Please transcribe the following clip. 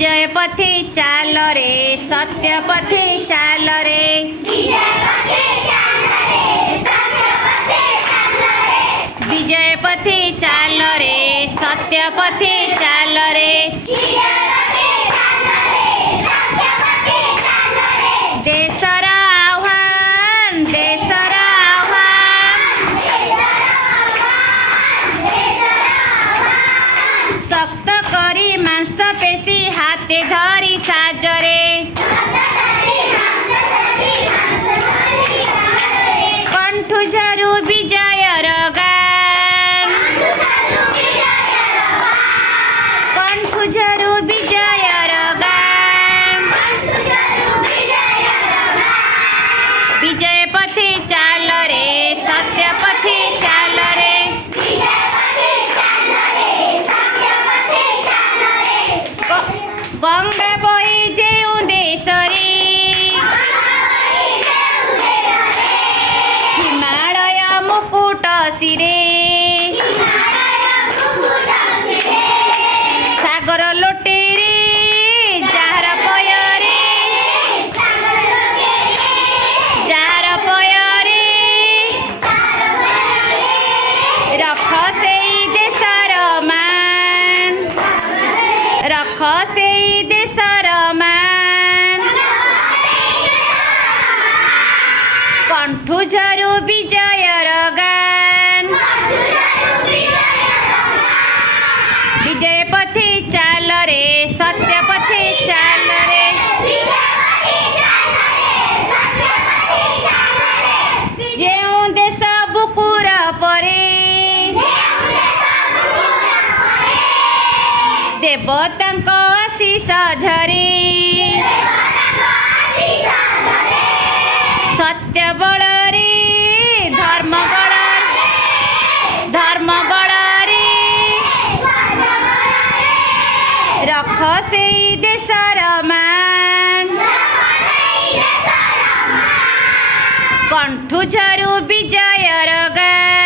विजय पथे चाल रे सत्य पथे चाल रे विजय पथे चाल रे सत्य पथे चाल रे देशर आह्वान देशर आह्वान शक्त करी मांसपेशी हाथे धरी साजरे कंठु झरू विजयर गान कंठु झरू विजयर गान विजय पथे चाल रे सत्य पथे चाल रे गंगा बही जेउ देश रे हिमालय मुकुट शिरे सागर लोटे रे जार पय रे जार पय रे रख सेई देशर मान रख सेई देशर मान कंठु झरू विजयर गान विजय पथे चाल रे सत्य पथे चाल रे जेउ देश बुकुर परे देवतांक आशीष झरे सत्य बल रे धर्म बल रे रख सेई देशर मान कंठु झरू विजयर गान।